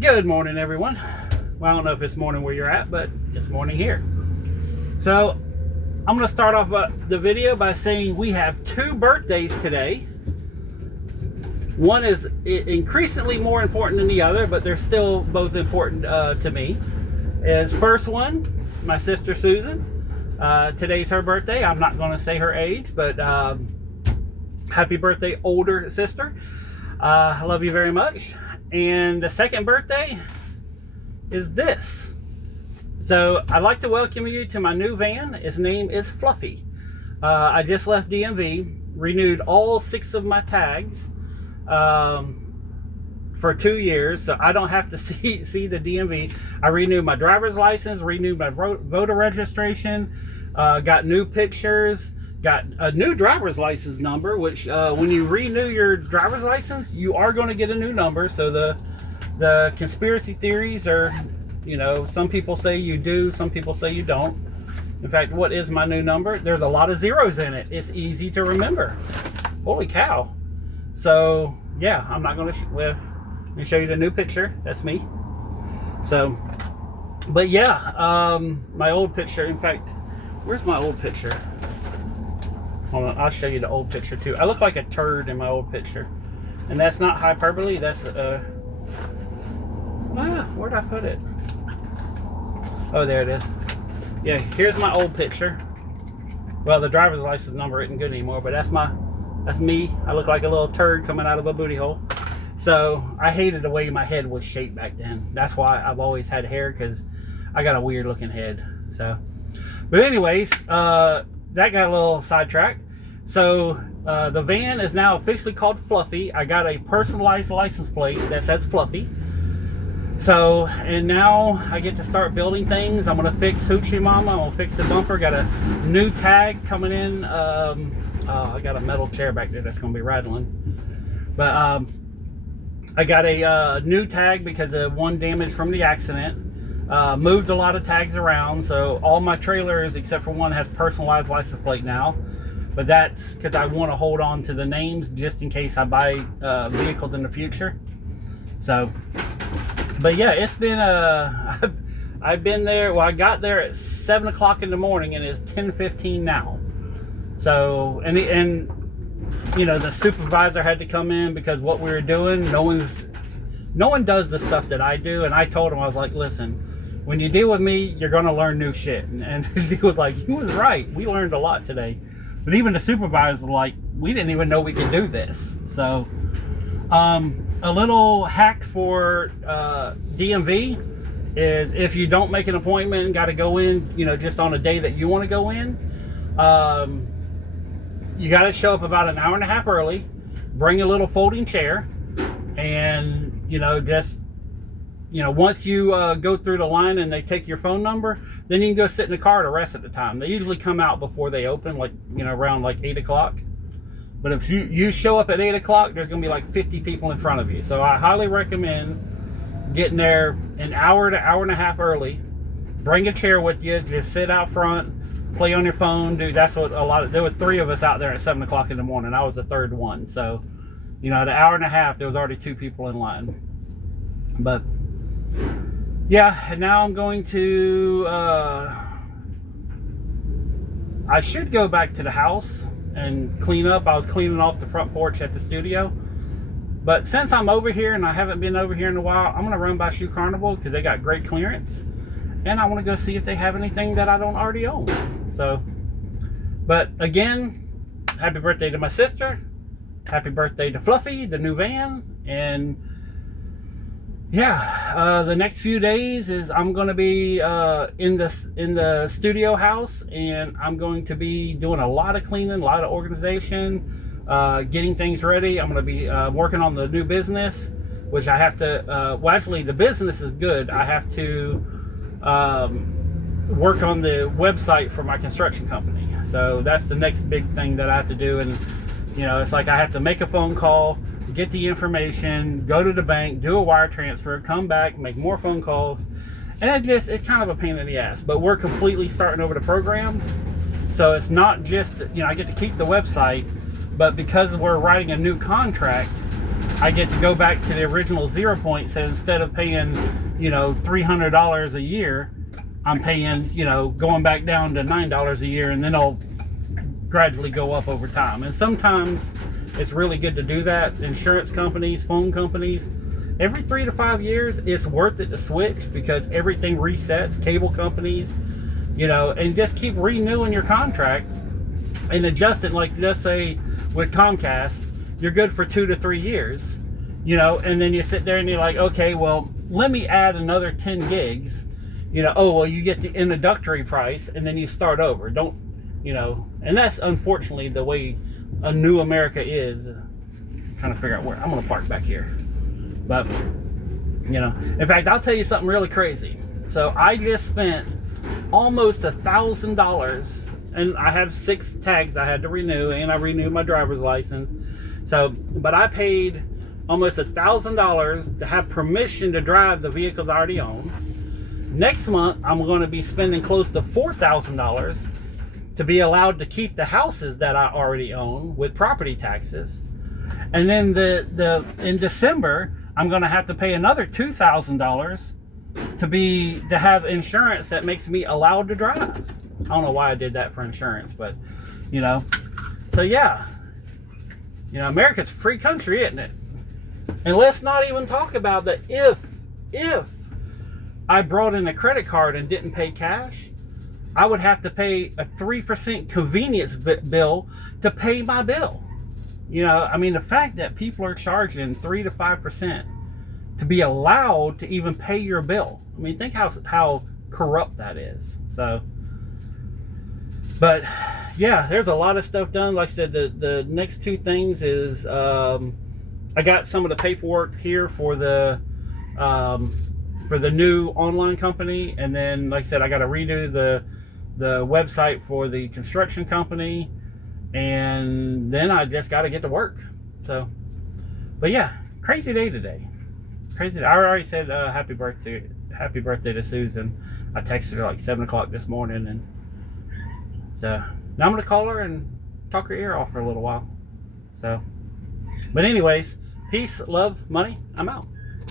Good morning, everyone. Well, I don't know if it's morning where you're at, but it's morning here. So I'm going to start off the video by saying we have two birthdays today. One is increasingly more important than the other, but they're still both important to me. Is first one, my sister Susan. Today's her birthday. I'm not going to say her age, but happy birthday, older sister. I love you very much. And the second birthday is this. So I'd like to welcome you to my new van. Its name is Fluffy. I just left DMV, renewed all 6 of my tags for 2 years, so I don't have to see the DMV. I renewed my driver's license, renewed my voter registration, got new pictures, got a new driver's license number, which when you renew your driver's license, you are going to get a new number. So the conspiracy theories are, you know, some people say you do, some people say you don't. In fact, what is my new number? There's a lot of zeros in it. It's easy to remember. Holy cow. So yeah, I'm not going to let me show you the new picture. That's me. So, but yeah, my old picture, in fact, where's my old picture? Hold on, I'll show you the old picture too. I look like a turd in my old picture. And that's not hyperbole, that's where'd I put it? Oh, there it is. Yeah, here's my old picture. Well, the driver's license number isn't good anymore, but that's me. I look like a little turd coming out of a booty hole. So I hated the way my head was shaped back then. That's why I've always had hair, because I got a weird looking head. So, but anyways, that got a little sidetracked. So the van is now officially called Fluffy. I got a personalized license plate that says Fluffy. So, and now I get to start building things. I'm gonna fix Hoochie Mama. I'm gonna fix the bumper. Got a new tag coming in. I got a metal chair back there that's gonna be rattling. But I got a new tag because of one damage from the accident. Moved a lot of tags around, so all my trailers except for one has personalized license plate now. But that's because I want to hold on to the names just in case I buy vehicles in the future. So, but yeah, it's been I've been there. Well, I got there at 7 o'clock in the morning, and it's 10:15 now. So, and you know, the supervisor had to come in because what we were doing, no one does the stuff that I do. And I told him, I was like, listen, when you deal with me, you're going to learn new shit. And he was like, he was right. We learned a lot today. But even the supervisors were like, we didn't even know we could do this. So, a little hack for DMV is if you don't make an appointment and got to go in, you know, just on a day that you want to go in, you got to show up about an hour and a half early, bring a little folding chair, and, you know, just, you know, once you go through the line and they take your phone number, then you can go sit in the car the rest of the time. They usually come out before they open, like, you know, around like 8 o'clock. But if you show up at 8 o'clock, there's going to be like 50 people in front of you. So I highly recommend getting there an hour to hour and a half early. Bring a chair with you. Just sit out front, play on your phone. Dude, that's what there was 3 of us out there at 7 o'clock in the morning. I was the third one. So, you know, the hour and a half, there was already 2 people in line. But yeah, and now I'm going to I should go back to the house and clean up. I was cleaning off the front porch at the studio, but since I'm over here and I haven't been over here in a while, I'm going to run by Shoe Carnival because they got great clearance, and I want to go see if they have anything that I don't already own. So, but again, happy birthday to my sister, happy birthday to Fluffy, the new van. And yeah, the next few days is I'm going to be in the studio house, and I'm going to be doing a lot of cleaning, a lot of organization, getting things ready. I'm going to be working on the new business, which I have to, well, actually the business is good. I have to work on the website for my construction company. So that's the next big thing that I have to do. And, you know, it's like I have to make a phone call, get the information, go to the bank, do a wire transfer, come back, make more phone calls, and it's kind of a pain in the ass. But we're completely starting over the program, so it's not just, you know, I get to keep the website, but because we're writing a new contract, I get to go back to the original 0 points, and instead of paying, you know, $300 a year, I'm paying, you know, going back down to $9 a year, and then I'll gradually go up over time. And sometimes it's really good to do that. Insurance companies, phone companies, every 3 to 5 years, it's worth it to switch, because everything resets. Cable companies, you know, and just keep renewing your contract and adjust it. Like, just say with Comcast, you're good for 2 to 3 years, you know, and then you sit there and you're like, okay, well, let me add another 10 gigs, you know. Oh, well, you get the introductory price, and then you start over. Don't, you know, and that's unfortunately the way a new America is. I'm trying to figure out where I'm going to park back here. But, you know, in fact, I'll tell you something really crazy. So I just spent almost $1,000, and I have 6 tags I had to renew, and I renewed my driver's license. So, but I paid almost $1,000 to have permission to drive the vehicles I already own. Next month, I'm going to be spending close to $4,000 to be allowed to keep the houses that I already own with property taxes. And then in December, I'm going to have to pay another $2,000 to have insurance that makes me allowed to drive. I don't know why I did that for insurance, but, you know, so yeah. You know, America's a free country, isn't it? And let's not even talk about that. If I brought in a credit card and didn't pay cash, I would have to pay a 3% convenience bill to pay my bill. You know, I mean, the fact that people are charging 3 to 5% to be allowed to even pay your bill. I mean, think how corrupt that is. So, but yeah, there's a lot of stuff done. Like I said, the next 2 things is I got some of the paperwork here for the new online company, and then, like I said, I got to redo the website for the construction company, and then I just got to get to work. So, but yeah, crazy day today. Crazy day. I already said happy birthday to Susan. I texted her like 7 o'clock this morning, and so now I'm going to call her and talk her ear off for a little while. So, but anyways, peace, love, money. I'm out.